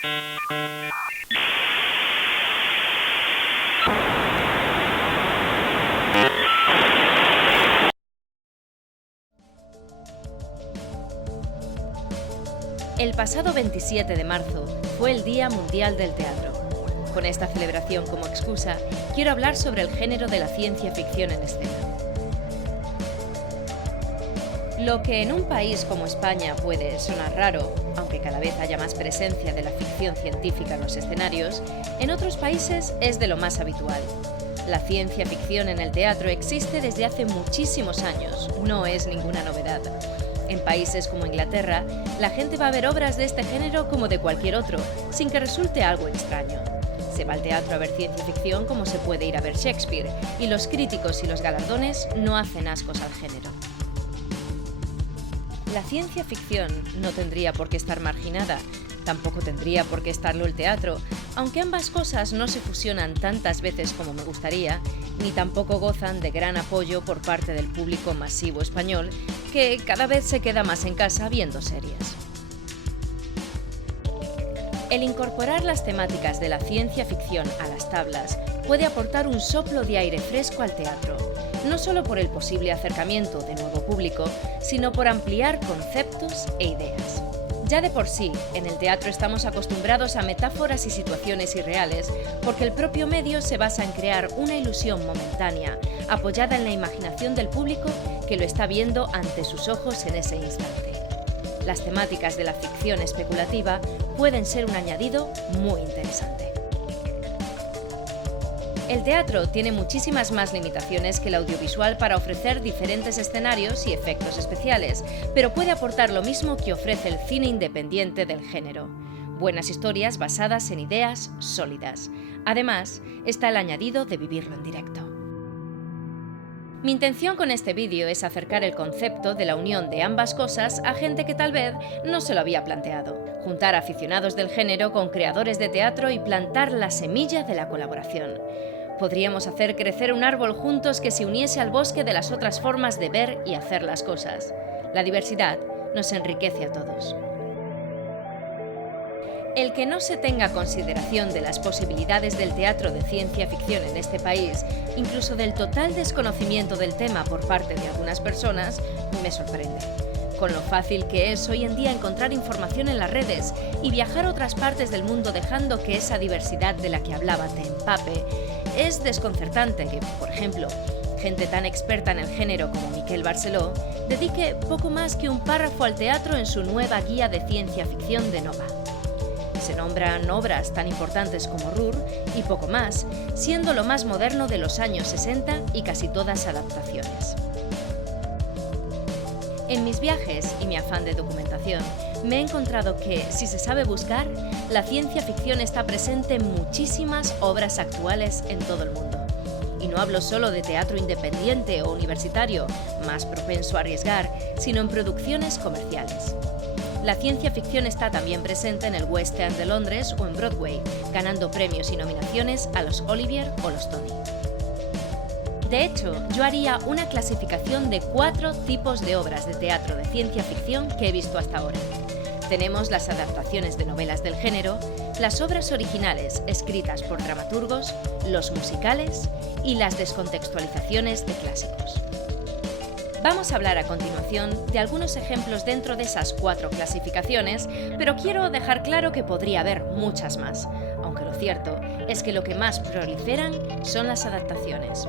El pasado 27 de marzo fue el Día Mundial del Teatro. Con esta celebración como excusa, quiero hablar sobre el género de la ciencia ficción en escena. Lo que en un país como España puede sonar raro, aunque cada vez haya más presencia de la ficción científica en los escenarios, en otros países es de lo más habitual. La ciencia ficción en el teatro existe desde hace muchísimos años, no es ninguna novedad. En países como Inglaterra, la gente va a ver obras de este género como de cualquier otro, sin que resulte algo extraño. Se va al teatro a ver ciencia ficción como se puede ir a ver Shakespeare, y los críticos y los galardones no hacen ascos al género. La ciencia ficción no tendría por qué estar marginada, tampoco tendría por qué estarlo el teatro, aunque ambas cosas no se fusionan tantas veces como me gustaría, ni tampoco gozan de gran apoyo por parte del público masivo español, que cada vez se queda más en casa viendo series. El incorporar las temáticas de la ciencia ficción a las tablas puede aportar un soplo de aire fresco al teatro, no solo por el posible acercamiento de nuevo público, sino por ampliar conceptos e ideas. Ya de por sí, en el teatro estamos acostumbrados a metáforas y situaciones irreales, porque el propio medio se basa en crear una ilusión momentánea, apoyada en la imaginación del público que lo está viendo ante sus ojos en ese instante. Las temáticas de la ficción especulativa pueden ser un añadido muy interesante. El teatro tiene muchísimas más limitaciones que el audiovisual para ofrecer diferentes escenarios y efectos especiales, pero puede aportar lo mismo que ofrece el cine independiente del género: buenas historias basadas en ideas sólidas. Además, está el añadido de vivirlo en directo. Mi intención con este vídeo es acercar el concepto de la unión de ambas cosas a gente que tal vez no se lo había planteado, juntar aficionados del género con creadores de teatro y plantar la semilla de la colaboración. Podríamos hacer crecer un árbol juntos que se uniese al bosque de las otras formas de ver y hacer las cosas. La diversidad nos enriquece a todos. El que no se tenga consideración de las posibilidades del teatro de ciencia ficción en este país, incluso del total desconocimiento del tema por parte de algunas personas, me sorprende. Con lo fácil que es hoy en día encontrar información en las redes y viajar a otras partes del mundo dejando que esa diversidad de la que hablaba te empape, es desconcertante que, por ejemplo, gente tan experta en el género como Miquel Barceló dedique poco más que un párrafo al teatro en su nueva guía de ciencia ficción de Nova. Se nombran obras tan importantes como RUR y poco más, siendo lo más moderno de los años 60 y casi todas adaptaciones. En mis viajes y mi afán de documentación, me he encontrado que, si se sabe buscar, la ciencia ficción está presente en muchísimas obras actuales en todo el mundo. Y no hablo solo de teatro independiente o universitario, más propenso a arriesgar, sino en producciones comerciales. La ciencia ficción está también presente en el West End de Londres o en Broadway, ganando premios y nominaciones a los Olivier o los Tony. De hecho, yo haría una clasificación de 4 tipos de obras de teatro de ciencia ficción que he visto hasta ahora. Tenemos las adaptaciones de novelas del género, las obras originales escritas por dramaturgos, los musicales y las descontextualizaciones de clásicos. Vamos a hablar a continuación de algunos ejemplos dentro de esas 4 clasificaciones, pero quiero dejar claro que podría haber muchas más, aunque lo cierto es que lo que más proliferan son las adaptaciones.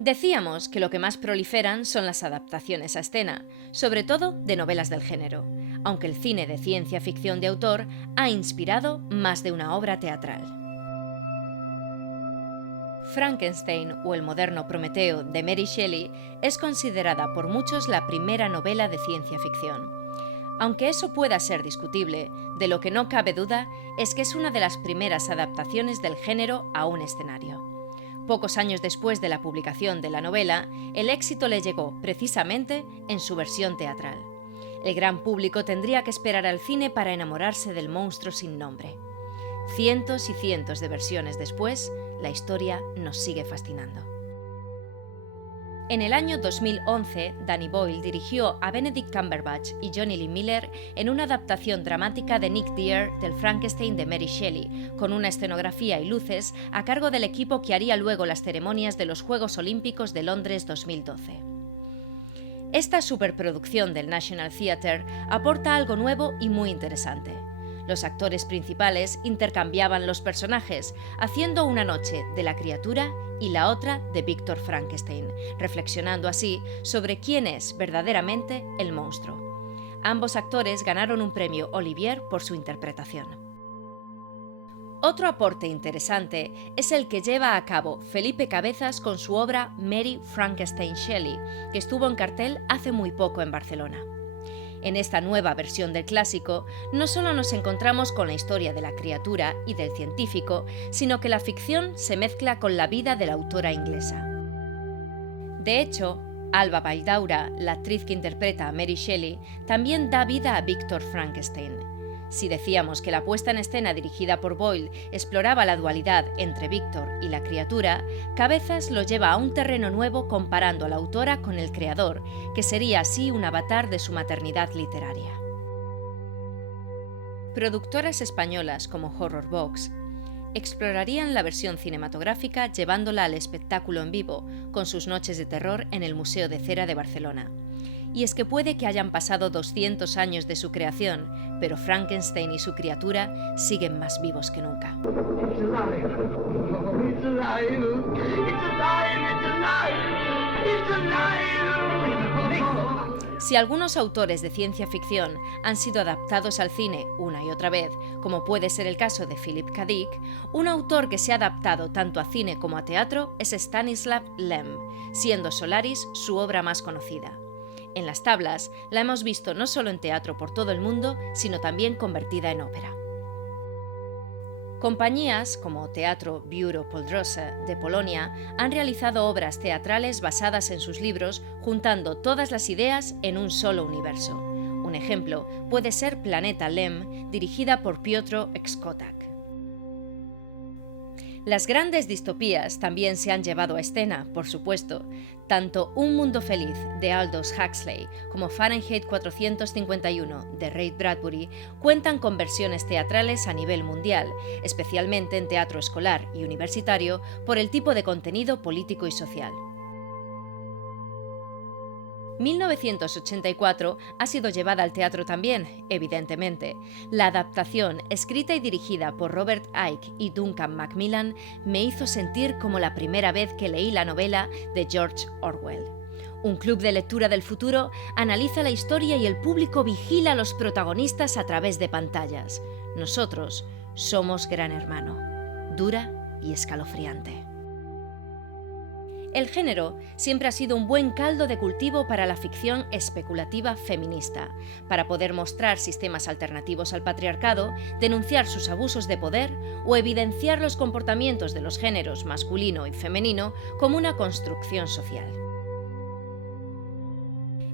Decíamos que lo que más proliferan son las adaptaciones a escena, sobre todo de novelas del género, aunque el cine de ciencia ficción de autor ha inspirado más de una obra teatral. Frankenstein o el moderno Prometeo de Mary Shelley es considerada por muchos la primera novela de ciencia ficción. Aunque eso pueda ser discutible, de lo que no cabe duda es que es una de las primeras adaptaciones del género a un escenario. Pocos años después de la publicación de la novela, el éxito le llegó precisamente en su versión teatral. El gran público tendría que esperar al cine para enamorarse del monstruo sin nombre. Cientos y cientos de versiones después, la historia nos sigue fascinando. En el año 2011, Danny Boyle dirigió a Benedict Cumberbatch y Johnny Lee Miller en una adaptación dramática de Nick Dear del Frankenstein de Mary Shelley, con una escenografía y luces a cargo del equipo que haría luego las ceremonias de los Juegos Olímpicos de Londres 2012. Esta superproducción del National Theatre aporta algo nuevo y muy interesante. Los actores principales intercambiaban los personajes, haciendo una noche de la criatura y la otra de Víctor Frankenstein, reflexionando así sobre quién es verdaderamente el monstruo. Ambos actores ganaron un premio Olivier por su interpretación. Otro aporte interesante es el que lleva a cabo Felipe Cabezas con su obra Mary Frankenstein Shelley, que estuvo en cartel hace muy poco en Barcelona. En esta nueva versión del clásico, no solo nos encontramos con la historia de la criatura y del científico, sino que la ficción se mezcla con la vida de la autora inglesa. De hecho, Alba Baldaura, la actriz que interpreta a Mary Shelley, también da vida a Víctor Frankenstein. Si decíamos que la puesta en escena dirigida por Boyle exploraba la dualidad entre Víctor y la criatura, Cabezas lo lleva a un terreno nuevo comparando a la autora con el creador, que sería así un avatar de su maternidad literaria. Productoras españolas como Horror Box explorarían la versión cinematográfica llevándola al espectáculo en vivo, con sus noches de terror en el Museo de Cera de Barcelona. Y es que puede que hayan pasado 200 años de su creación, pero Frankenstein y su criatura siguen más vivos que nunca. Si algunos autores de ciencia ficción han sido adaptados al cine una y otra vez, como puede ser el caso de Philip K. Dick, un autor que se ha adaptado tanto a cine como a teatro es Stanislav Lem, siendo Solaris su obra más conocida. En las tablas, la hemos visto no solo en teatro por todo el mundo, sino también convertida en ópera. Compañías como Teatro Biuro Poldrosa de Polonia han realizado obras teatrales basadas en sus libros, juntando todas las ideas en un solo universo. Un ejemplo puede ser Planeta Lem, dirigida por Piotr Exkotak. Las grandes distopías también se han llevado a escena, por supuesto. Tanto Un mundo feliz de Aldous Huxley como Fahrenheit 451 de Ray Bradbury cuentan con versiones teatrales a nivel mundial, especialmente en teatro escolar y universitario, por el tipo de contenido político y social. 1984 ha sido llevada al teatro también, evidentemente. La adaptación, escrita y dirigida por Robert Icke y Duncan Macmillan, me hizo sentir como la primera vez que leí la novela de George Orwell. Un club de lectura del futuro analiza la historia y el público vigila a los protagonistas a través de pantallas. Nosotros somos Gran Hermano. Dura y escalofriante. El género siempre ha sido un buen caldo de cultivo para la ficción especulativa feminista, para poder mostrar sistemas alternativos al patriarcado, denunciar sus abusos de poder o evidenciar los comportamientos de los géneros masculino y femenino como una construcción social.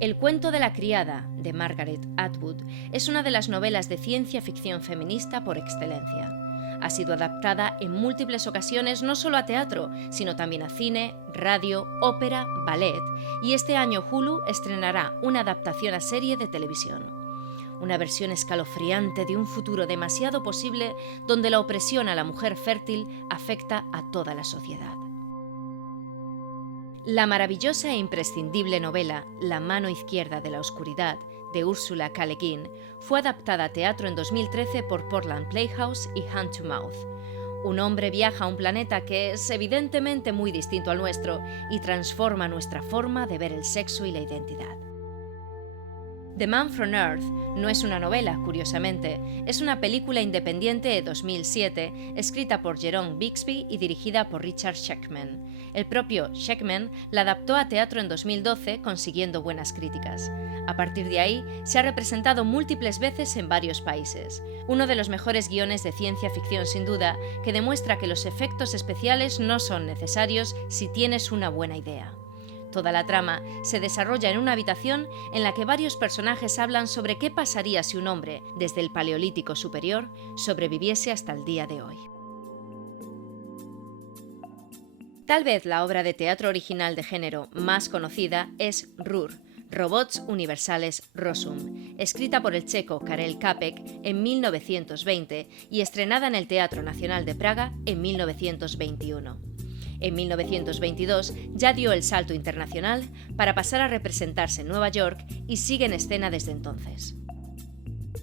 El cuento de la criada, de Margaret Atwood, es una de las novelas de ciencia ficción feminista por excelencia. Ha sido adaptada en múltiples ocasiones no solo a teatro, sino también a cine, radio, ópera, ballet, y este año Hulu estrenará una adaptación a serie de televisión. Una versión escalofriante de un futuro demasiado posible donde la opresión a la mujer fértil afecta a toda la sociedad. La maravillosa e imprescindible novela La mano izquierda de la oscuridad, de Ursula K. Le Guin, fue adaptada a teatro en 2013 por Portland Playhouse y Hand to Mouth. Un hombre viaja a un planeta que es evidentemente muy distinto al nuestro y transforma nuestra forma de ver el sexo y la identidad. The Man from Earth no es una novela, curiosamente, es una película independiente de 2007, escrita por Jerome Bixby y dirigida por Richard Sheckman. El propio Sheckman la adaptó a teatro en 2012, consiguiendo buenas críticas. A partir de ahí, se ha representado múltiples veces en varios países. Uno de los mejores guiones de ciencia ficción sin duda, que demuestra que los efectos especiales no son necesarios si tienes una buena idea. Toda la trama se desarrolla en una habitación en la que varios personajes hablan sobre qué pasaría si un hombre, desde el Paleolítico superior, sobreviviese hasta el día de hoy. Tal vez la obra de teatro original de género más conocida es RUR, Robots Universales Rosum, escrita por el checo Karel Čapek en 1920 y estrenada en el Teatro Nacional de Praga en 1921. En 1922 ya dio el salto internacional para pasar a representarse en Nueva York y sigue en escena desde entonces.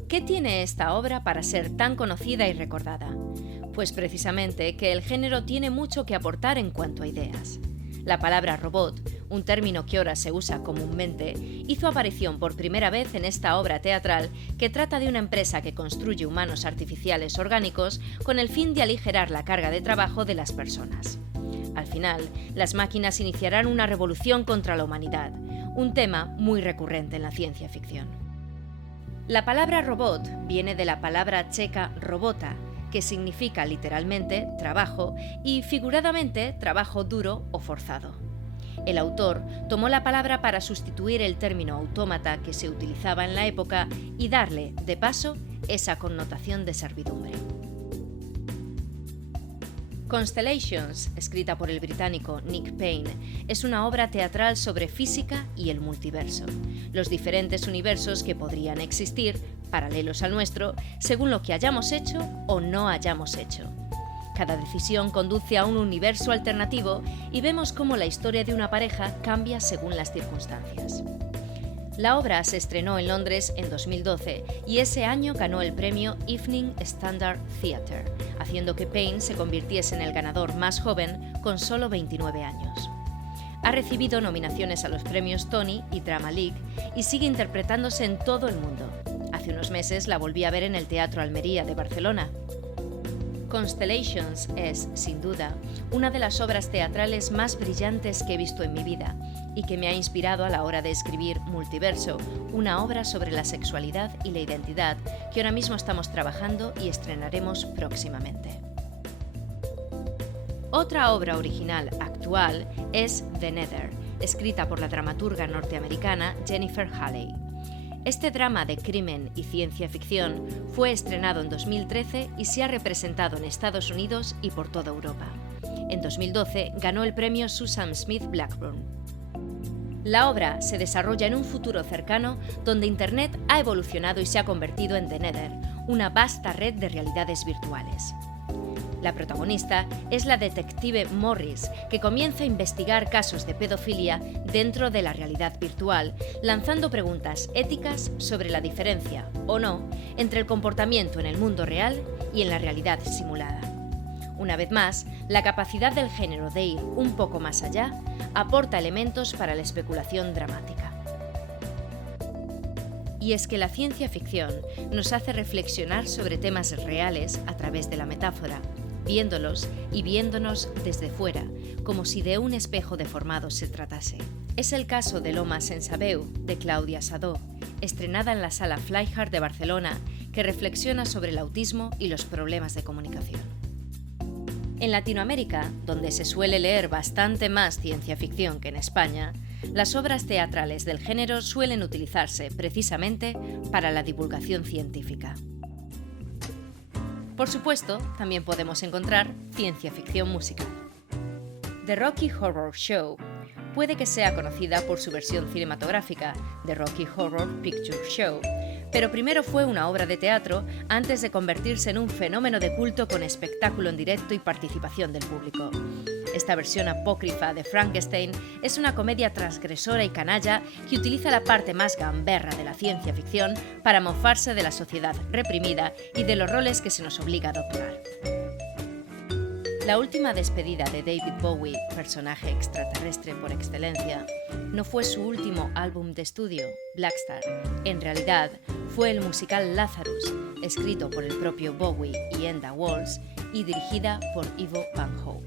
¿Qué tiene esta obra para ser tan conocida y recordada? Pues precisamente que el género tiene mucho que aportar en cuanto a ideas. La palabra robot, un término que ahora se usa comúnmente, hizo aparición por primera vez en esta obra teatral que trata de una empresa que construye humanos artificiales orgánicos con el fin de aligerar la carga de trabajo de las personas. Al final, las máquinas iniciarán una revolución contra la humanidad, un tema muy recurrente en la ciencia ficción. La palabra robot viene de la palabra checa robota, que significa literalmente trabajo y figuradamente trabajo duro o forzado. El autor tomó la palabra para sustituir el término autómata que se utilizaba en la época y darle, de paso, esa connotación de servidumbre. Constellations, escrita por el británico Nick Payne, es una obra teatral sobre física y el multiverso, los diferentes universos que podrían existir, paralelos al nuestro, según lo que hayamos hecho o no hayamos hecho. Cada decisión conduce a un universo alternativo y vemos cómo la historia de una pareja cambia según las circunstancias. La obra se estrenó en Londres en 2012 y ese año ganó el premio Evening Standard Theatre, haciendo que Payne se convirtiese en el ganador más joven con solo 29 años. Ha recibido nominaciones a los premios Tony y Drama League y sigue interpretándose en todo el mundo. Hace unos meses la volví a ver en el Teatro Almería de Barcelona. Constellations es, sin duda, una de las obras teatrales más brillantes que he visto en mi vida y que me ha inspirado a la hora de escribir Multiverso, una obra sobre la sexualidad y la identidad que ahora mismo estamos trabajando y estrenaremos próximamente. Otra obra original actual es The Nether, escrita por la dramaturga norteamericana Jennifer Halley. Este drama de crimen y ciencia ficción fue estrenado en 2013 y se ha representado en Estados Unidos y por toda Europa. En 2012 ganó el premio Susan Smith Blackburn. La obra se desarrolla en un futuro cercano donde Internet ha evolucionado y se ha convertido en The Nether, una vasta red de realidades virtuales. La protagonista es la detective Morris, que comienza a investigar casos de pedofilia dentro de la realidad virtual, lanzando preguntas éticas sobre la diferencia, o no, entre el comportamiento en el mundo real y en la realidad simulada. Una vez más, la capacidad del género de ir un poco más allá aporta elementos para la especulación dramática. Y es que la ciencia ficción nos hace reflexionar sobre temas reales a través de la metáfora, viéndolos y viéndonos desde fuera, como si de un espejo deformado se tratase. Es el caso de L'Homme sense sabeu, de Claudia Sadó, estrenada en la Sala Flyhard de Barcelona, que reflexiona sobre el autismo y los problemas de comunicación. En Latinoamérica, donde se suele leer bastante más ciencia ficción que en España, las obras teatrales del género suelen utilizarse precisamente para la divulgación científica. Por supuesto, también podemos encontrar ciencia ficción musical. The Rocky Horror Show puede que sea conocida por su versión cinematográfica, The Rocky Horror Picture Show, pero primero fue una obra de teatro antes de convertirse en un fenómeno de culto con espectáculo en directo y participación del público. Esta versión apócrifa de Frankenstein es una comedia transgresora y canalla que utiliza la parte más gamberra de la ciencia ficción para mofarse de la sociedad reprimida y de los roles que se nos obliga a adoptar. La última despedida de David Bowie, personaje extraterrestre por excelencia, no fue su último álbum de estudio, Blackstar. En realidad, fue el musical Lazarus, escrito por el propio Bowie y Enda Walls y dirigida por Ivo Van Hove.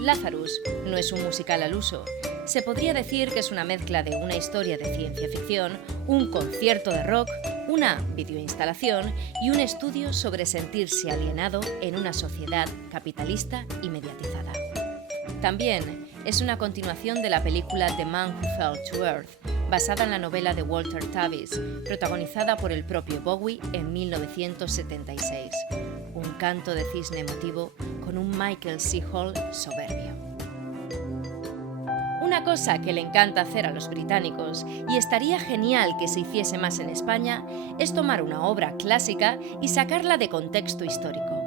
Lazarus no es un musical al uso. Se podría decir que es una mezcla de una historia de ciencia ficción, un concierto de rock, una videoinstalación y un estudio sobre sentirse alienado en una sociedad capitalista y mediatizada. También es una continuación de la película The Man Who Fell to Earth, basada en la novela de Walter Tevis, protagonizada por el propio Bowie en 1976. Un canto de cisne emotivo con un Michael C. Hall soberbio. Una cosa que le encanta hacer a los británicos, y estaría genial que se hiciese más en España, es tomar una obra clásica y sacarla de contexto histórico.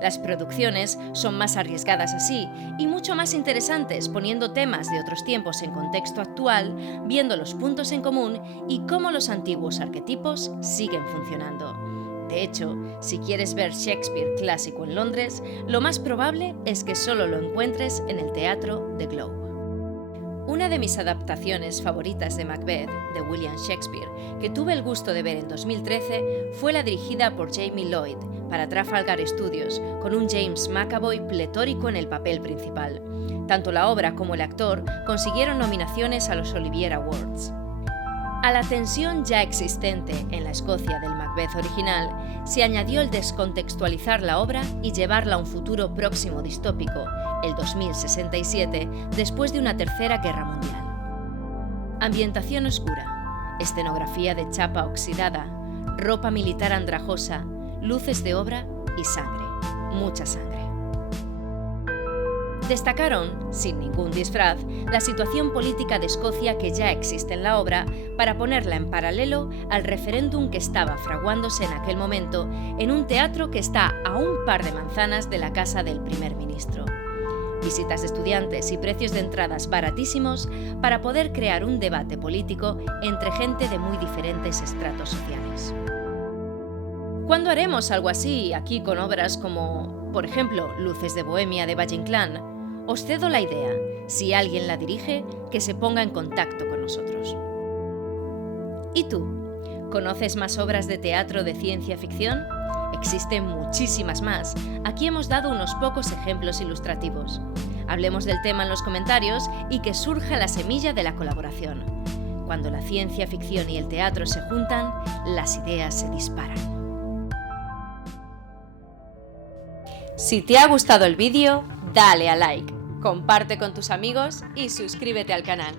Las producciones son más arriesgadas así y mucho más interesantes poniendo temas de otros tiempos en contexto actual, viendo los puntos en común y cómo los antiguos arquetipos siguen funcionando. De hecho, si quieres ver Shakespeare clásico en Londres, lo más probable es que solo lo encuentres en el Teatro The Globe. Una de mis adaptaciones favoritas de Macbeth, de William Shakespeare, que tuve el gusto de ver en 2013, fue la dirigida por Jamie Lloyd para Trafalgar Studios, con un James McAvoy pletórico en el papel principal. Tanto la obra como el actor consiguieron nominaciones a los Olivier Awards. A la tensión ya existente en la Escocia del Macbeth original, se añadió el descontextualizar la obra y llevarla a un futuro próximo distópico, el 2067, después de una tercera guerra mundial. Ambientación oscura, escenografía de chapa oxidada, ropa militar andrajosa, luces de obra y sangre, mucha sangre. Destacaron, sin ningún disfraz, la situación política de Escocia que ya existe en la obra para ponerla en paralelo al referéndum que estaba fraguándose en aquel momento en un teatro que está a un par de manzanas de la casa del primer ministro. Visitas de estudiantes y precios de entradas baratísimos para poder crear un debate político entre gente de muy diferentes estratos sociales. ¿Cuándo haremos algo así aquí con obras como, por ejemplo, Luces de Bohemia de Valle Inclán? Os cedo la idea, si alguien la dirige, que se ponga en contacto con nosotros. ¿Y tú? ¿Conoces más obras de teatro de ciencia ficción? Existen muchísimas más. Aquí hemos dado unos pocos ejemplos ilustrativos. Hablemos del tema en los comentarios y que surja la semilla de la colaboración. Cuando la ciencia ficción y el teatro se juntan, las ideas se disparan. Si te ha gustado el vídeo, dale a like, comparte con tus amigos y suscríbete al canal.